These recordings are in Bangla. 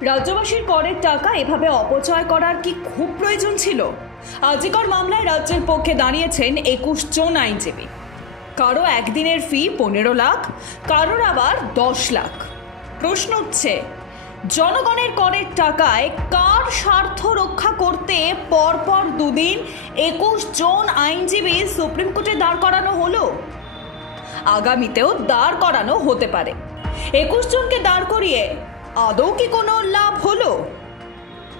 রাজ্যবাসীর করের টাকা এভাবে অপচয় করার কি খুব প্রয়োজন ছিল? আজিকর মামলায় রাজ্যের পক্ষে দাঁড়িয়েছেন একুশ জন আইনজীবী। কারও একদিনের ফি পনেরো লাখ, কারোর আবার দশ লাখ। প্রশ্ন উঠছে জনগণের করের টাকায় কার স্বার্থ রক্ষা করতে পরপর দুদিন একুশ জন আইনজীবী সুপ্রিম কোর্টে দাঁড় করানো হলো? আগামীতেও দাঁড় করানো হতে পারে। একুশ জনকে দাঁড় করিয়ে আদৌ কি কোনো লাভ হলো?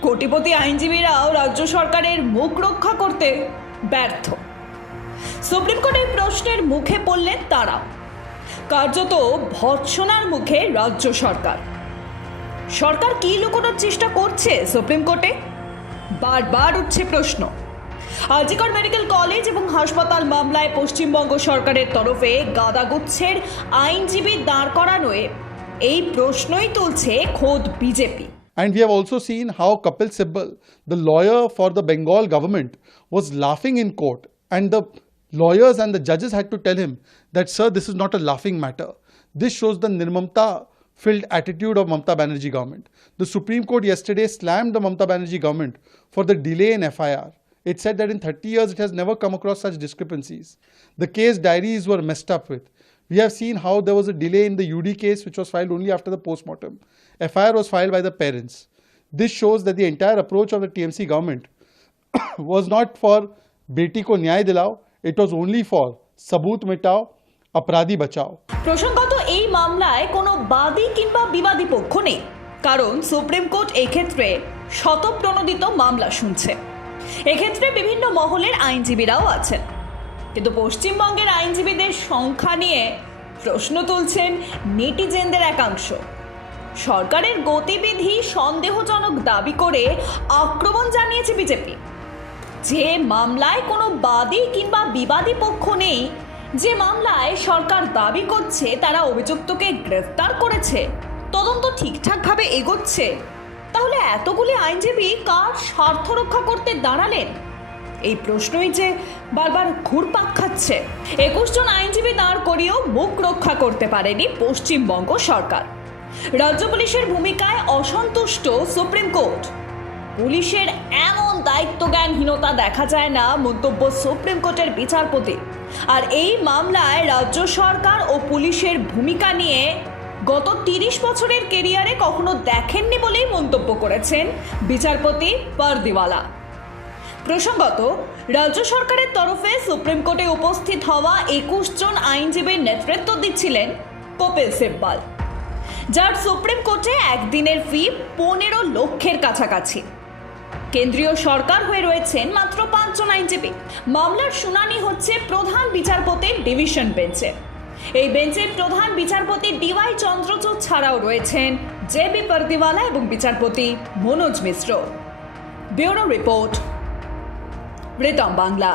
কোটিপতি আইনজীবীরাও রাজ্য সরকারের মুখ রক্ষা করতে ব্যর্থ। সুপ্রিম কোর্টের প্রশ্নের মুখে পড়লেন তারা। কার্যত ভৎসনার মুখে রাজ্য সরকার। সরকার কি লুকোনোর চেষ্টা করছে সুপ্রিম কোর্টে? বারবার উঠছে প্রশ্ন। আজিকর মেডিকেল কলেজ এবং হাসপাতাল মামলায় পশ্চিমবঙ্গ সরকারের তরফে গাদাগুচ্ছের আইনজীবী দাঁড় করানোয় এই প্রশ্নই তুলছে খোদ BJP And we have also seen how Kapil Sibbal, the lawyer for the Bengal government, was laughing in court. And the lawyers and the judges had to tell him that, sir, this is not a laughing matter. This shows the nirmamta filled attitude of Mamta Banerjee government. The Supreme Court yesterday slammed the Mamta Banerjee government for the delay in FIR. It said that in 30 years it has never come across such discrepancies. The case diaries were messed up with. We have seen how there was a delay in the UD case, which was filed only after the postmortem. FIR was filed by the parents. This shows that the entire approach of the TMC government was not for beti ko nyay dilao, it was only for sabut mitao, apradhi bachao. প্রসঙ্গত এই মামলায় কোনো বাদী কিংবা বিবাদী পক্ষ নেই কারণ সুপ্রিম কোর্ট এক্ষেত্রে শতপ্রণোদিত মামলা শুনছে এক্ষেত্রে বিভিন্ন মহলের আইনজীবীরাও আছেন কিন্তু পশ্চিমবঙ্গের আইনজীবীদের সংখ্যা নিয়ে প্রশ্ন তুলছেন নেটিজেনদের একাংশ। সরকারের গতিবিধি সন্দেহজনক দাবি করে আক্রমণ জানিয়েছে বিজেপি। যে মামলায় কোনো বাদী কিংবা বিবাদী পক্ষ নেই, যে মামলায় সরকার দাবি করছে তারা অভিযুক্তকে গ্রেফতার করেছে, তদন্ত ঠিকঠাকভাবে এগোচ্ছে, তাহলে এতগুলি আইনজীবী কার স্বার্থ রক্ষা করতে দাঁড়ালেন? এই প্রশ্নই যে বারবার ঘুরপাক খাচ্ছে। একুশ জন আইনজীবী দাঁড় করিয়েও মুখ রক্ষা করতে পারেনি পশ্চিমবঙ্গ সরকার। রাজ্য পুলিশের ভূমিকায় অসন্তুষ্ট সুপ্রিম কোর্ট। পুলিশের এমন দায়িত্বজ্ঞানহীনতা দেখা যায় না মন্তব্য সুপ্রিম কোর্টের বিচারপতি। আর এই মামলায় রাজ্য সরকার ও পুলিশের ভূমিকা নিয়ে গত তিরিশ বছরের কেরিয়ারে কখনো দেখেননি বলেই মন্তব্য করেছেন বিচারপতি পারদিওয়ালা। প্রসঙ্গত, রাজ্য সরকারের তরফে সুপ্রিম কোর্টে উপস্থিত হওয়া একুশ জন আইনজীবীর নেতৃত্ব দিচ্ছিলেন কপিল সিব্বাল। যার সুপ্রিম কোর্টে একদিনের ফি পনেরো লক্ষের কাছাকাছি। কেন্দ্রীয় সরকার হয়ে রয়েছেন মাত্র পাঁচজন আইনজীবী। মামলার শুনানি হচ্ছে প্রধান বিচারপতির ডিভিশন বেঞ্চে। এই বেঞ্চের প্রধান বিচারপতি ডিওয়াই চন্দ্রচূড় ছাড়াও রয়েছেন জে বি পারদিওয়ালা এবং বিচারপতি মনোজ মিশ্র। Bureau report. রিতম বাংলা